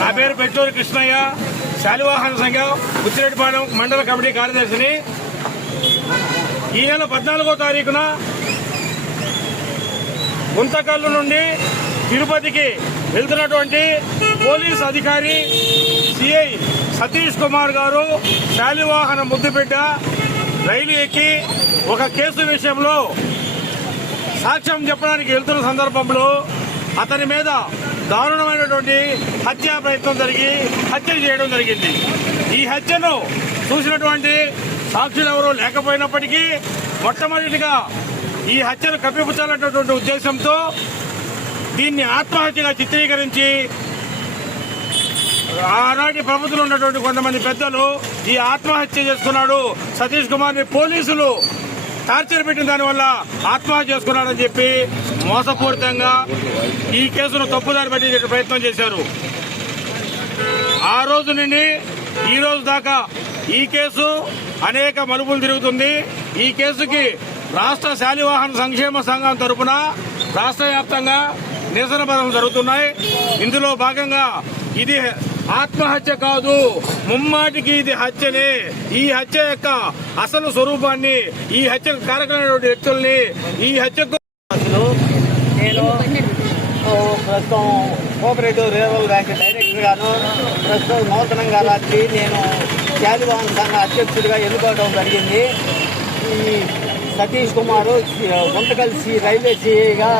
నా పేరు పెట్లూరు కృష్ణయ్య. శాలివాహన సంఘం బుచ్చిరెడ్డిపాలెం మండల కమిటీ కార్యదర్శిని. ఈ నెల పద్నాలుగో తారీఖున గుంతకల్లు నుండి తిరుపతికి వెళ్తున్నటువంటి పోలీస్ అధికారి సిఐ సతీష్ కుమార్ గారు శాలివాహన ముద్దుబిడ్డ రైలు ఎక్కి ఒక కేసు విషయంలో సాక్ష్యం చెప్పడానికి వెళ్తున్న సందర్భంలో అతని మీద దారుణమైనటువంటి హత్యా ప్రయత్నం జరిగి హత్య చేయడం జరిగింది. ఈ హత్యను చూసినటువంటి సాక్షులు ఎవరూ లేకపోయినప్పటికీ మొట్టమొదటిగా ఈ హత్యను కప్పిపుచ్చాలన్నటువంటి ఉద్దేశంతో దీన్ని ఆత్మహత్యగా చిత్రీకరించి ఆనాటి ప్రభుత్వం ఉన్నటువంటి కొంతమంది పెద్దలు ఈ ఆత్మహత్య చేసుకున్నాడు. సతీష్ కుమార్ని పోలీసులు టార్చర్ పెట్టిన దానివల్ల ఆత్మహత్య చేసుకున్నాడని చెప్పి మోసపూరితంగా ఈ కేసును తప్పుదారి పట్టించే ప్రయత్నం చేశారు. ఆ రోజు నుండి ఈ రోజు దాకా ఈ కేసు అనేక మలుపులు తిరుగుతుంది. ఈ కేసుకి రాష్ట్ర శాలివాహన సంక్షేమ సంఘం తరపున రాష్ట్ర వ్యాప్తంగా నిరసన పదం జరుగుతున్నాయి. ఇందులో భాగంగా ఇది ఆత్మహత్య కాదు ముమ్మాటికి ఇది హత్యనే. ఈ హత్య యొక్క అసలు స్వరూపాన్ని ఈ హత్యకు కారకమైనటువంటి వ్యక్తుల్ని ఈ హత్యకు అసలు నేను ఓ, ప్రస్తుతం కోఆపరేటివ్ రూరల్ బ్యాంక్ డైరెక్టర్ గాను ప్రస్తుతం నూతనంగా రాత్రి నేను శాలివాహన్ సంఘ అధ్యక్షుడిగా ఎన్నుకోవడం జరిగింది. ఈ సతీష్ కుమారు గుంటకల్ సి రైల్వే సిఐగా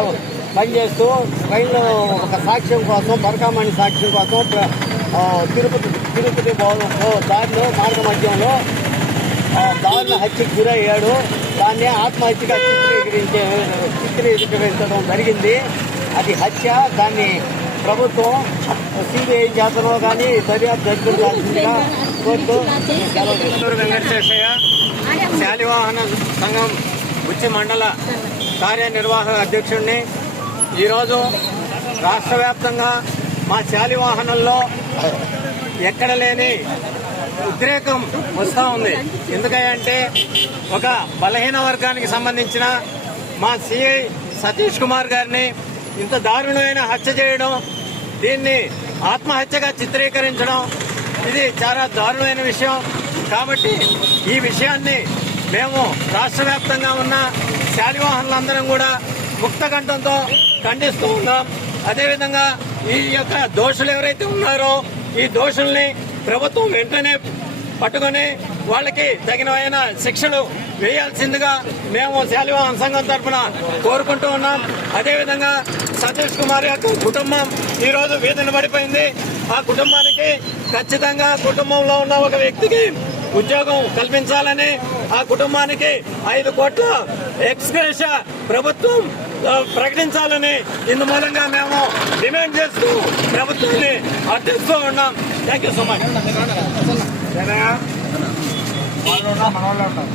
పనిచేస్తూ రైల్లో ఒక సాక్ష్యం కోసం బరకామణి సాక్ష్యం కోసం తిరుపతి తిరుపతి భవనం దారిలో మార్గ మధ్యంలో దారుణ హత్యకు గురయ్యాడు. దాన్ని ఆత్మహత్యగా చిత్రీకరించే చిత్రీకరించడం జరిగింది. అది హత్య. దాన్ని ప్రభుత్వం సిబిఐ చేతనో కానీ దర్యాప్తు జరిపించాల్సిందిగా కోరుతూ వెంకటేశయ్య శాలివాహన సంఘం ఉచ్చి మండల కార్యనిర్వాహక అధ్యక్షుడిని ఈరోజు రాష్ట్ర వ్యాప్తంగా మా శాలివాహనంలో ఎక్కడ లేని ఉద్రేకం వస్తూ ఉంది. ఎందుకంటే ఒక బలహీన వర్గానికి సంబంధించిన మా సిఐ సతీష్ కుమార్ గారిని ఇంత దారుణమైన హత్య చేయడం దీన్ని ఆత్మహత్యగా చిత్రీకరించడం ఇది చాలా దారుణమైన విషయం. కాబట్టి ఈ విషయాన్ని మేము రాష్ట్ర వ్యాప్తంగా ఉన్న శాలివాహనులందరం కూడా ముక్త కంఠంతో ఖండిస్తూ ఉన్నాం. అదేవిధంగా ఈ యొక్క దోషులు ఎవరైతే ఉన్నారో ఈ దోషుల్ని ప్రభుత్వం వెంటనే పట్టుకొని వాళ్ళకి తగినమైన శిక్షలు వేయాల్సిందిగా మేము శాలివాహన సంఘం తరఫున కోరుకుంటూ ఉన్నాం. అదేవిధంగా సతీష్ కుమార్ యొక్క కుటుంబం ఈరోజు వీధిని వీధిన పడిపోయింది. ఆ కుటుంబానికి ఖచ్చితంగా కుటుంబంలో ఉన్న ఒక వ్యక్తికి ఉద్యోగం కల్పించాలని ఆ కుటుంబానికి ఐదు కోట్ల ఎక్స్గ్రేష ప్రభుత్వం ప్రకటించాలని ఇందు మూలంగా మేము డిమాండ్ చేస్తూ ప్రభుత్వాన్ని అర్థిస్తూ ఉన్నాం. థ్యాంక్ యూ సో మచ్ మన వాళ్ళు ఉంటాం